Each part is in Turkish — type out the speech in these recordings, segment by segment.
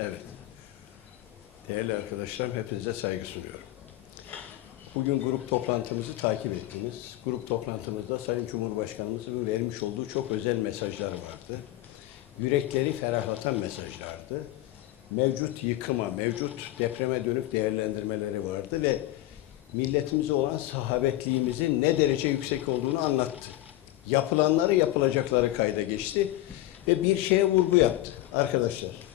Evet. Değerli arkadaşlarım hepinize saygı sunuyorum. Bugün grup toplantımızı takip ettiniz. Grup toplantımızda Sayın Cumhurbaşkanımızın vermiş olduğu çok özel mesajlar vardı. Yürekleri ferahlatan mesajlardı. Mevcut yıkıma, mevcut depreme dönük değerlendirmeleri vardı ve milletimize olan sahabetliğimizin ne derece yüksek olduğunu anlattı. Yapılanları yapılacakları kayda geçti ve bir şeye vurgu yaptı arkadaşlar.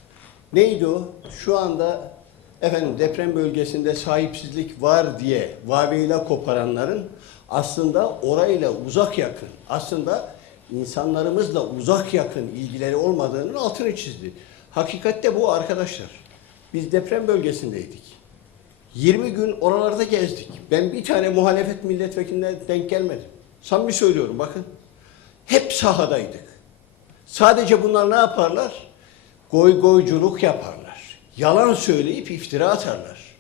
Neydi o? Şu anda efendim deprem bölgesinde sahipsizlik var diye vaveyle koparanların aslında orayla uzak yakın, aslında insanlarımızla uzak yakın ilgileri olmadığının altını çizdi. Hakikatte bu arkadaşlar. Biz deprem bölgesindeydik. 20 gün oralarda gezdik. Ben bir tane muhalefet milletvekiline denk gelmedim. Samimi söylüyorum bakın. Hep sahadaydık. Sadece bunlar ne yaparlar? Goy goyculuk yaparlar. Yalan söyleyip iftira atarlar.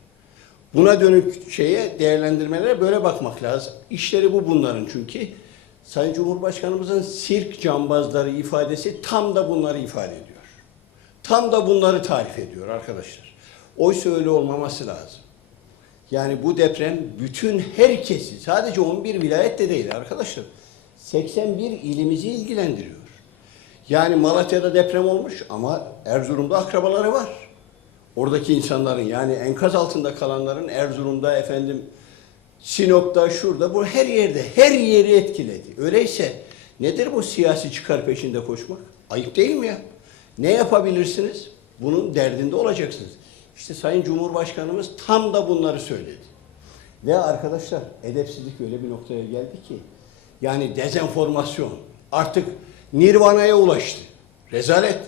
Buna dönük şeye değerlendirmelere böyle bakmak lazım. İşleri bu bunların çünkü. Sayın Cumhurbaşkanımızın sirk cambazları ifadesi tam da bunları ifade ediyor. Tam da bunları tarif ediyor arkadaşlar. Oysa öyle olmaması lazım. Yani bu deprem bütün herkesi sadece 11 vilayette değil arkadaşlar. 81 ilimizi ilgilendiriyor. Yani Malatya'da deprem olmuş ama Erzurum'da akrabaları var. Oradaki insanların yani enkaz altında kalanların Erzurum'da efendim Sinop'ta şurada bu her yerde her yeri etkiledi. Öyleyse nedir bu siyasi çıkar peşinde koşmak? Ayıp değil mi ya? Ne yapabilirsiniz? Bunun derdinde olacaksınız. İşte Sayın Cumhurbaşkanımız tam da bunları söyledi. Ve arkadaşlar edepsizlik öyle bir noktaya geldi ki yani dezenformasyon artık nirvanaya ulaştı. Rezalet.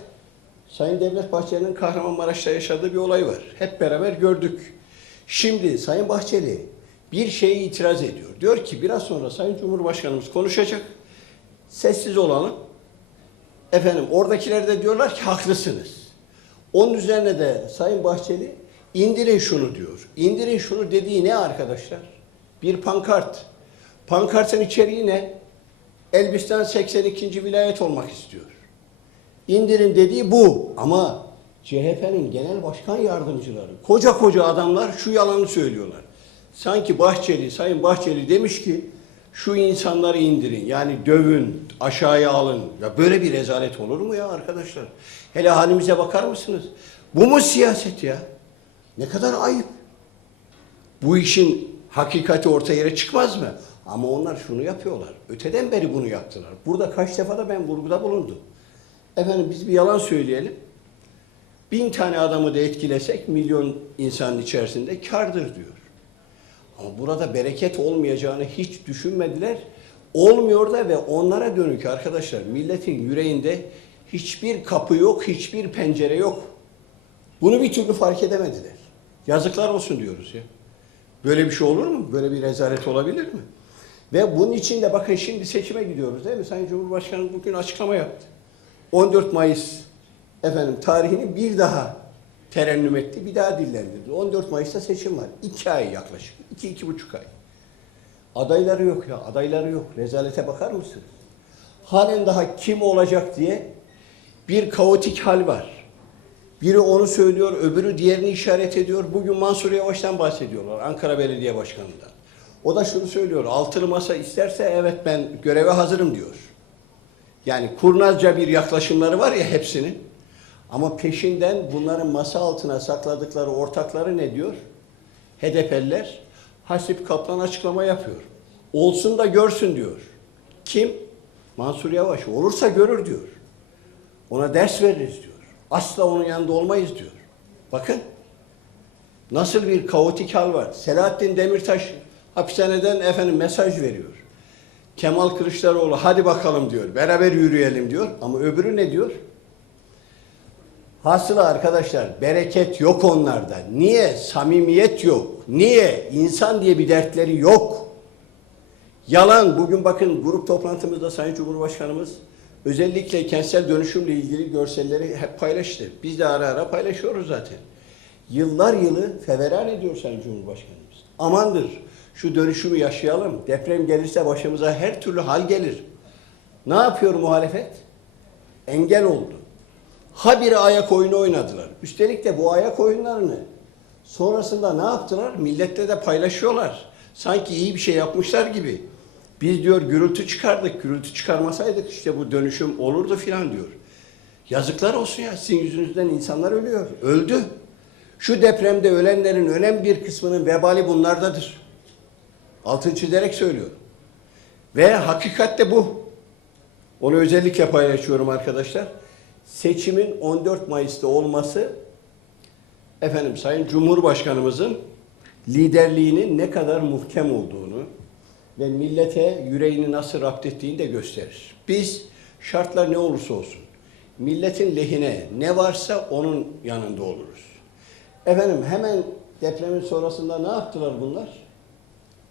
Sayın Devlet Bahçeli'nin Kahramanmaraş'ta yaşadığı bir olay var. Hep beraber gördük. Şimdi Sayın Bahçeli bir şeye itiraz ediyor. Diyor ki biraz sonra Sayın Cumhurbaşkanımız konuşacak. Sessiz olalım. Efendim oradakiler de diyorlar ki haklısınız. Onun üzerine de Sayın Bahçeli indirin şunu diyor. İndirin şunu dediği ne arkadaşlar? Bir pankart. Pankartın içeriği ne? Elbistan 82. vilayet olmak istiyor. İndirin dediği bu. Ama CHP'nin genel başkan yardımcıları, koca koca adamlar şu yalanı söylüyorlar. Sanki Bahçeli, Sayın Bahçeli demiş ki şu insanları indirin. Yani dövün, aşağıya alın. Ya böyle bir rezalet olur mu ya arkadaşlar? Hele halimize bakar mısınız? Bu mu siyaset ya? Ne kadar ayıp. Bu işin hakikati ortaya çıkmaz mı? Ama onlar şunu yapıyorlar. Öteden beri bunu yaptılar. Burada kaç defa da ben vurguda bulundum. Efendim biz bir yalan söyleyelim. Bin tane adamı da etkilesek milyon insanın içerisinde kardır diyor. Ama burada bereket olmayacağını hiç düşünmediler. Olmuyor da ve onlara dönük arkadaşlar milletin yüreğinde hiçbir kapı yok, hiçbir pencere yok. Bunu bir türlü fark edemediler. Yazıklar olsun diyoruz ya. Böyle bir şey olur mu? Böyle bir rezalet olabilir mi? Ve bunun için de bakın şimdi seçime gidiyoruz değil mi? Sayın Cumhurbaşkanı bugün açıklama yaptı. 14 Mayıs efendim tarihini bir daha terennüm etti, bir daha dillendirdi. 14 Mayıs'ta seçim var. İki ay yaklaşık. iki, iki buçuk ay. Adayları yok ya, adayları yok. Rezalete bakar mısınız? Halen daha kim olacak diye bir kaotik hal var. Biri onu söylüyor, öbürü diğerini işaret ediyor. Bugün Mansur Yavaş'tan bahsediyorlar, Ankara Belediye Başkanı'ndan. O da şunu söylüyor, altılı masa isterse evet ben göreve hazırım diyor. Yani kurnazca bir yaklaşımları var ya hepsinin. Ama peşinden bunların masa altına sakladıkları ortakları ne diyor? HDP'liler Hasip Kaplan açıklama yapıyor. Olsun da görsün diyor. Kim? Mansur Yavaş. Olursa görür diyor. Ona ders veririz diyor. Asla onun yanında olmayız diyor. Bakın nasıl bir kaotik hal var. Selahattin Demirtaş hapishaneden efendim mesaj veriyor. Kemal Kılıçdaroğlu hadi bakalım diyor. Beraber yürüyelim diyor. Ama öbürü ne diyor? Hasılı arkadaşlar bereket yok onlarda. Niye? Samimiyet yok. Niye? İnsan diye bir dertleri yok. Yalan. Bugün bakın grup toplantımızda Sayın Cumhurbaşkanımız özellikle kentsel dönüşümle ilgili görselleri hep paylaştı. Biz de ara ara paylaşıyoruz zaten. Yıllar yılı feveran ediyor Sayın Cumhurbaşkanımız. Amandır şu dönüşümü yaşayalım. Deprem gelirse başımıza her türlü hal gelir. Ne yapıyor muhalefet? Engel oldu. Ha bir ayak oyunu oynadılar. Üstelik de bu ayak oyunlarını sonrasında ne yaptılar? Millette de paylaşıyorlar. Sanki iyi bir şey yapmışlar gibi. Biz diyor gürültü çıkardık. Gürültü çıkarmasaydık işte bu dönüşüm olurdu filan diyor. Yazıklar olsun ya sizin yüzünüzden insanlar ölüyor. Öldü. Şu depremde ölenlerin önemli bir kısmının vebali bunlardadır. Altın çizerek söylüyorum. Ve hakikat de bu. Onu özellikle paylaşıyorum arkadaşlar. Seçimin 14 Mayıs'ta olması efendim Sayın Cumhurbaşkanımızın liderliğinin ne kadar muhkem olduğunu ve millete yüreğini nasıl rapt ettiğini de gösterir. Biz şartlar ne olursa olsun milletin lehine ne varsa onun yanında oluruz. Efendim hemen depremin sonrasında ne yaptılar bunlar?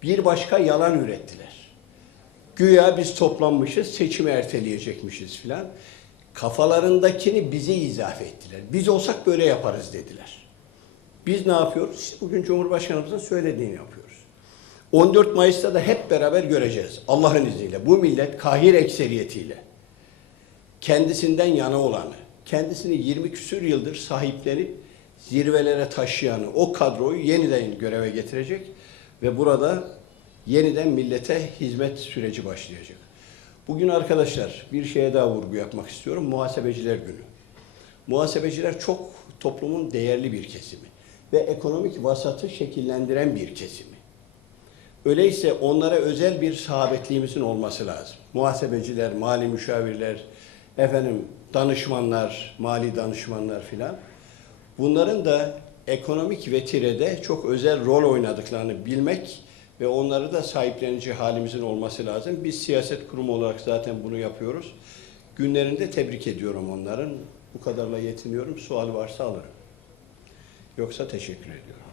Bir başka yalan ürettiler. Güya biz toplanmışız, seçimi erteleyecekmişiz filan. Kafalarındakini bize izafe ettiler. Biz olsak böyle yaparız dediler. Biz ne yapıyoruz? Bugün Cumhurbaşkanımızın söylediğini yapıyoruz. 14 Mayıs'ta da hep beraber göreceğiz. Allah'ın izniyle. Bu millet kahir ekseriyetiyle kendisinden yana olanı, kendisini 20 küsür yıldır sahiplenip zirvelere taşıyanı, o kadroyu yeniden göreve getirecek ve burada yeniden millete hizmet süreci başlayacak. Bugün arkadaşlar bir şeye daha vurgu yapmak istiyorum. Muhasebeciler günü. Muhasebeciler çok toplumun değerli bir kesimi ve ekonomik vasatı şekillendiren bir kesimi. Öyleyse onlara özel bir sahabetliğimizin olması lazım. Muhasebeciler, mali müşavirler, efendim danışmanlar, mali danışmanlar filan. Bunların da ekonomik vetirede çok özel rol oynadıklarını bilmek ve onları da sahiplenici halimizin olması lazım. Biz siyaset kurumu olarak zaten bunu yapıyoruz. Günlerinde tebrik ediyorum onların. Bu kadarla yetiniyorum. Sual varsa alırım. Yoksa teşekkür ediyorum.